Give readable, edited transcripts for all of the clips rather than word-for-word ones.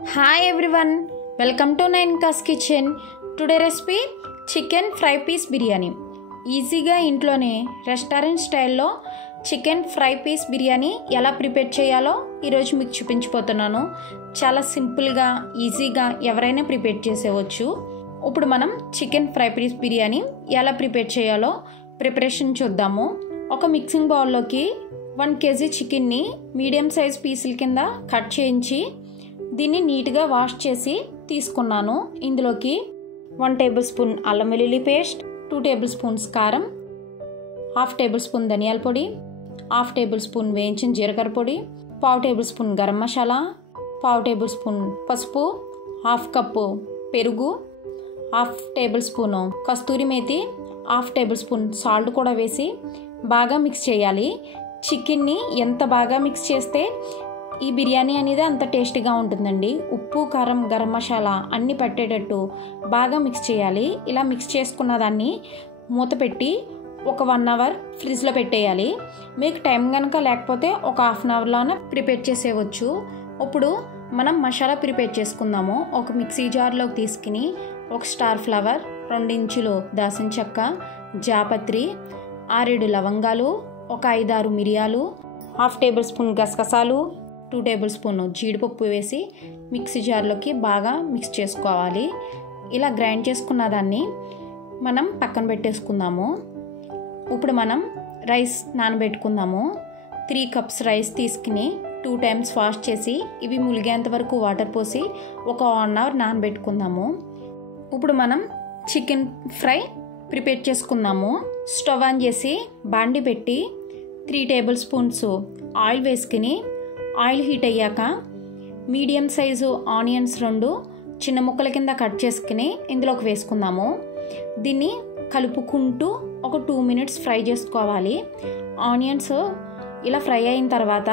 Hi everyone, welcome to Nainka's Kitchen. Today recipe chicken fry piece biryani. ఈజీగా ఇంట్లోనే restaurant స్టైల్లో chicken fry piece biryani ఎలా prepare చేయాలో ఈరోజు మీకు చూపించబోతున్నాను. చాలా సింపుల్గా ఈజీగా ఎవరైనా ప్రిపేర్ చేసేవచ్చు. ఇప్పుడు మనం చికెన్ ఫ్రై పీస్ బిర్యానీ ఎలా ప్రిపేర్ చేయాలో ప్రిపరేషన్ చూద్దాము. ఒక మిక్సింగ్ బౌల్లోకి 1 kg చికెన్ని మీడియం సైజ్ పీసుల కింద కట్ చేయించి దీన్ని నీట్గా వాష్ చేసి తీసుకున్నాను. ఇందులోకి 1 టేబుల్ స్పూన్ అల్లం వెల్లుల్లి పేస్ట్, 2 టేబుల్ స్పూన్స్ కారం, 1/2 టేబుల్ స్పూన్ ధనియాల పొడి, 1/2 టేబుల్ స్పూన్ వేయించిన జీలకర్ర పొడి, 1/2 table spoon garam masala, 1/2 table spoon పసుపు, 1/2 కప్పు పెరుగు, 1/2 టేబుల్ స్పూను కస్తూరి మేతి, 1/2 టేబుల్ స్పూన్ సాల్ట్ కూడా వేసి బాగా మిక్స్ చేయాలి. చికెన్ని ఎంత బాగా మిక్స్ చేస్తే ఈ బిర్యానీ అనేది అంత టేస్టీగా ఉంటుందండి. ఉప్పు, కారం, గరం మసాలా అన్నీ పట్టేటట్టు బాగా మిక్స్ చేయాలి. ఇలా మిక్స్ చేసుకున్న దాన్ని మూత పెట్టి ఒక 1 అవర్ ఫ్రిడ్జ్లో పెట్టేయాలి. మీకు టైం కనుక లేకపోతే ఒక 1/2 అవర్లోనే ప్రిపేర్ చేసేయవచ్చు. ఇప్పుడు మనం మసాలా ప్రిపేర్ చేసుకుందాము. ఒక మిక్సీ జార్లోకి తీసుకుని ఒక స్టార్ ఫ్లవర్, 2 ఇంచులు దాల్చిన చెక్క, జాపత్రి, 6-7 లవంగాలు, ఒక 5-6 మిరియాలు, 1/2 టేబుల్ స్పూన్ గసగసాలు, 2 టేబుల్ స్పూన్ జీడిపప్పు వేసి మిక్సీ జార్లోకి బాగా మిక్స్ చేసుకోవాలి. ఇలా గ్రైండ్ చేసుకున్న దాన్ని మనం పక్కన పెట్టేసుకుందాము. ఇప్పుడు మనం రైస్ నానబెట్టుకుందాము. 3 కప్స్ రైస్ తీసుకుని 2 టైమ్స్ వాష్ చేసి ఇవి ములిగేంత వరకు వాటర్ పోసి ఒక 1 అవర్ నానబెట్టుకుందాము. ఇప్పుడు మనం చికెన్ ఫ్రై ప్రిపేర్ చేసుకుందాము. స్టవ్ ఆన్ చేసి బాండి పెట్టి 3 టేబుల్ స్పూన్స్ ఆయిల్ వేసుకుని ఆయిల్ హీట్ అయ్యాక మీడియం సైజు ఆనియన్స్ 2 చిన్న ముక్కల కింద కట్ చేసుకుని ఇందులోకి వేసుకుందాము. దీన్ని కలుపుకుంటూ ఒక 2 మినిట్స్ ఫ్రై చేసుకోవాలి. ఆనియన్స్ ఇలా ఫ్రై అయిన తర్వాత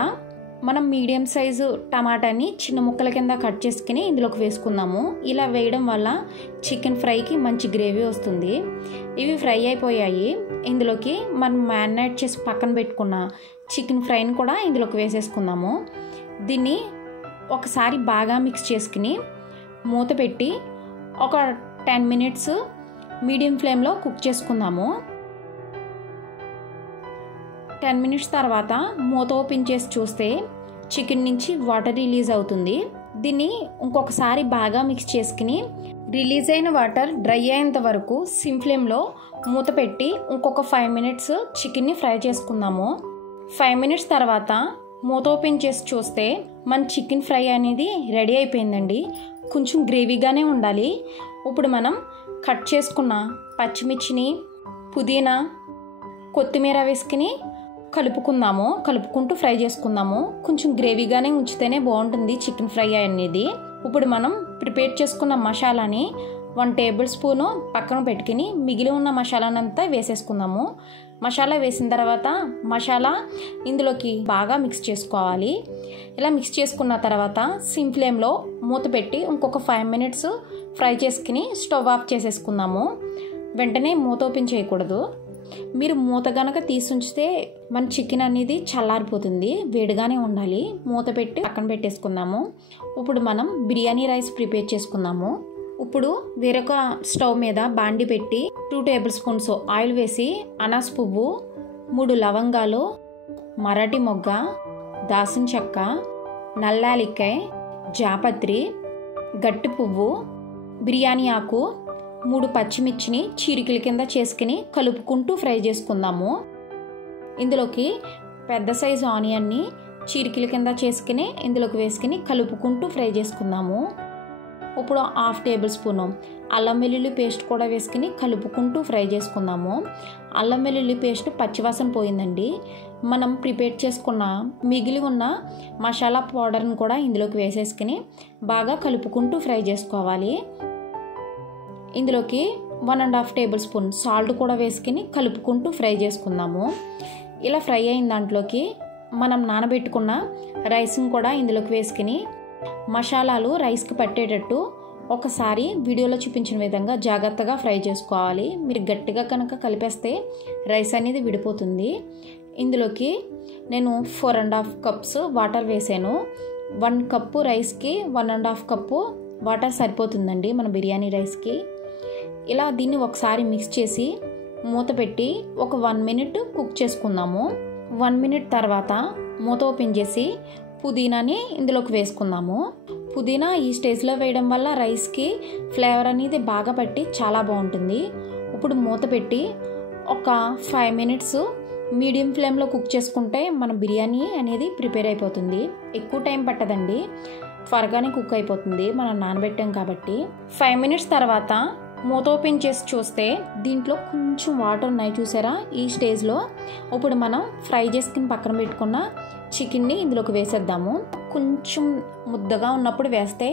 మనం మీడియం సైజు టమాటాని చిన్న ముక్కల కింద కట్ చేసుకుని ఇందులోకి వేసుకుందాము. ఇలా వేయడం వల్ల చికెన్ ఫ్రైకి మంచి గ్రేవీ వస్తుంది. ఇవి ఫ్రై అయిపోయాయి. ఇందులోకి మనం మ్యారినేట్ చేసి పక్కన పెట్టుకున్న చికెన్ ఫ్రైని కూడా ఇందులోకి వేసేసుకుందాము. దీన్ని ఒకసారి బాగా మిక్స్ చేసుకుని మూత పెట్టి ఒక 10 మినిట్స్ మీడియం ఫ్లేమ్లో కుక్ చేసుకుందాము. 10 మినిట్స్ తర్వాత మూత ఓపెన్ చేసి చూస్తే చికెన్ నుంచి వాటర్ రిలీజ్ అవుతుంది. దీన్ని ఇంకొకసారి బాగా మిక్స్ చేసుకుని రిలీజ్ అయిన వాటర్ డ్రై అయ్యేంత వరకు సిమ్ ఫ్లేమ్లో మూత పెట్టి ఇంకొక 5 మినిట్స్ చికెన్ని ఫ్రై చేసుకుందాము. 5 మినిట్స్ తర్వాత మూత ఓపెన్ చేసి చూస్తే మన చికెన్ ఫ్రై అనేది రెడీ అయిపోయిందండి. కొంచెం గ్రేవీగానే ఉండాలి. ఇప్పుడు మనం కట్ చేసుకున్న పచ్చిమిర్చిని, పుదీనా, కొత్తిమీర వేసుకుని కలుపుకుంటూ ఫ్రై చేసుకుందాము. కొంచెం గ్రేవీగానే ఉంచితేనే బాగుంటుంది చికెన్ ఫ్రై అనేది. ఇప్పుడు మనం ప్రిపేర్ చేసుకున్న మసాలాని 1 టేబుల్ స్పూను పక్కన పెట్టుకుని మిగిలి ఉన్న మసాలానంతా వేసేసుకుందాము. మసాలా వేసిన తర్వాత మసాలా ఇందులోకి బాగా మిక్స్ చేసుకోవాలి. ఇలా మిక్స్ చేసుకున్న తర్వాత సిమ్ ఫ్లేమ్లో మూత పెట్టి ఇంకొక 5 మినిట్స్ ఫ్రై చేసుకుని స్టవ్ ఆఫ్ చేసేసుకుందాము. వెంటనే మూత ఓపెన్ చేయకూడదు. మీరు మూత కనుక తీసుంచితే మన చికెన్ అనేది చల్లారిపోతుంది. వేడిగానే ఉండాలి. మూత పెట్టి పక్కన పెట్టేసుకుందాము. ఇప్పుడు మనం బిర్యానీ రైస్ ప్రిపేర్ చేసుకుందాము. ఇప్పుడు వేరొక స్టవ్ మీద బాండి పెట్టి 2 టేబుల్ స్పూన్స్ ఆయిల్ వేసి అనాస్ పువ్వు, 3 లవంగాలు, మరాఠీ మొగ్గ, దాల్చిన చెక్క, నల్లాలిక్కాయ, జాపత్రి, గట్టి పువ్వు, బిర్యానీ ఆకు, 3 పచ్చిమిర్చిని చీరికల కింద చేసుకుని కలుపుకుంటూ ఫ్రై చేసుకుందాము. ఇందులోకి పెద్ద సైజు ఆనియన్ని చీరికల కింద చేసుకుని ఇందులోకి వేసుకుని కలుపుకుంటూ ఫ్రై చేసుకుందాము. ఇప్పుడు 1/2 టేబుల్ స్పూను అల్లం వెల్లుల్లి పేస్ట్ కూడా వేసుకుని కలుపుకుంటూ ఫ్రై చేసుకుందాము. అల్లం వెల్లుల్లి పేస్ట్ పచ్చివాసన పోయిందండి. మనం ప్రిపేర్ చేసుకున్న మిగిలి ఉన్న మసాలా పౌడర్ని కూడా ఇందులోకి వేసేసుకుని బాగా కలుపుకుంటూ ఫ్రై చేసుకోవాలి. ఇందులోకి 1.5 టేబుల్ స్పూన్ సాల్ట్ కూడా వేసుకుని కలుపుకుంటూ ఫ్రై చేసుకుందాము. ఇలా ఫ్రై అయిన దాంట్లోకి మనం నానబెట్టుకున్న రైస్ని కూడా ఇందులోకి వేసుకుని మసాలాలు రైస్కి పట్టేటట్టు ఒకసారి వీడియోలో చూపించిన విధంగా జాగ్రత్తగా ఫ్రై చేసుకోవాలి. మీరు గట్టిగా కనుక కలిపేస్తే రైస్ అనేది విడిపోతుంది. ఇందులోకి నేను 4.5 కప్స్ వాటర్ వేసాను. 1 కప్పు రైస్కి 1.5 కప్పు వాటర్ సరిపోతుందండి మన బిర్యానీ రైస్కి. ఇలా దీన్ని ఒకసారి మిక్స్ చేసి మూత పెట్టి ఒక 1 మినిట్ కుక్ చేసుకుందాము. 1 మినిట్ తర్వాత మూత ఓపెన్ చేసి పుదీనాని ఇందులోకి వేసుకుందాము. పుదీనా ఈ స్టేజ్లో వేయడం వల్ల రైస్కి ఫ్లేవర్ అనేది బాగా పట్టి చాలా బాగుంటుంది. ఇప్పుడు మూత పెట్టి ఒక 5 మినిట్స్ మీడియం ఫ్లేమ్లో కుక్ చేసుకుంటే మన బిర్యానీ అనేది ప్రిపేర్ అయిపోతుంది. ఎక్కువ టైం పట్టదండి, త్వరగానే కుక్ అయిపోతుంది మనం నానబెట్టాం కాబట్టి. 5 మినిట్స్ తర్వాత మూత ఓపెన్ చేసి చూస్తే దీంట్లో కొంచెం వాటర్ ఉన్నాయి చూసారా. ఈ స్టేజ్లో ఇప్పుడు మనం ఫ్రై చేసుకుని పక్కన పెట్టుకున్న చికెన్ని ఇందులోకి వేసేద్దాము. కొంచెం ముద్దగా ఉన్నప్పుడు వేస్తే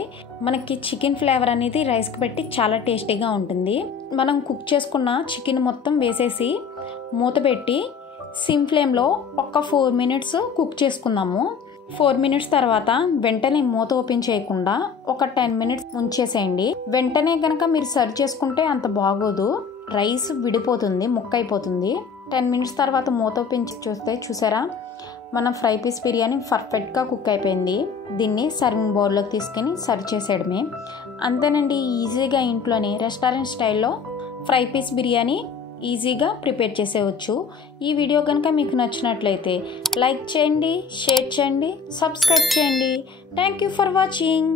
మనకి చికెన్ ఫ్లేవర్ అనేది రైస్కి పెట్టి చాలా టేస్టీగా ఉంటుంది. మనం కుక్ చేసుకున్న చికెన్ మొత్తం వేసేసి మూత పెట్టి సిమ్ ఫ్లేమ్లో ఒక 4 మినిట్స్ కుక్ చేసుకుందాము. 4 మినిట్స్ తర్వాత వెంటనే మూత ఓపెన్ చేయకుండా ఒక 10 మినిట్స్ ఉంచేసేయండి. వెంటనే కనుక మీరు సర్వ్ చేసుకుంటే అంత బాగోదు, రైస్ విడిపోతుంది, ముక్క అయిపోతుంది. 10 మినిట్స్ తర్వాత మూత ఓపెన్ చూస్తే చూసారా మన ఫ్రై పీస్ బిర్యానీ పర్ఫెక్ట్గా కుక్ అయిపోయింది. దీన్ని సర్వింగ్ బౌల్లోకి తీసుకొని సర్వ్ చేసేయడమే. అంతేనండి, ఈజీగా ఇంట్లోనే రెస్టారెంట్ స్టైల్లో ఫ్రై పీస్ బిర్యానీ ఈజీగా ప్రిపేర్ చేసేయచ్చు. ఈ వీడియో కనుక మీకు నచ్చినట్లయితే లైక్ చేయండి, షేర్ చేయండి, సబ్స్క్రైబ్ చేయండి. Thank you for watching.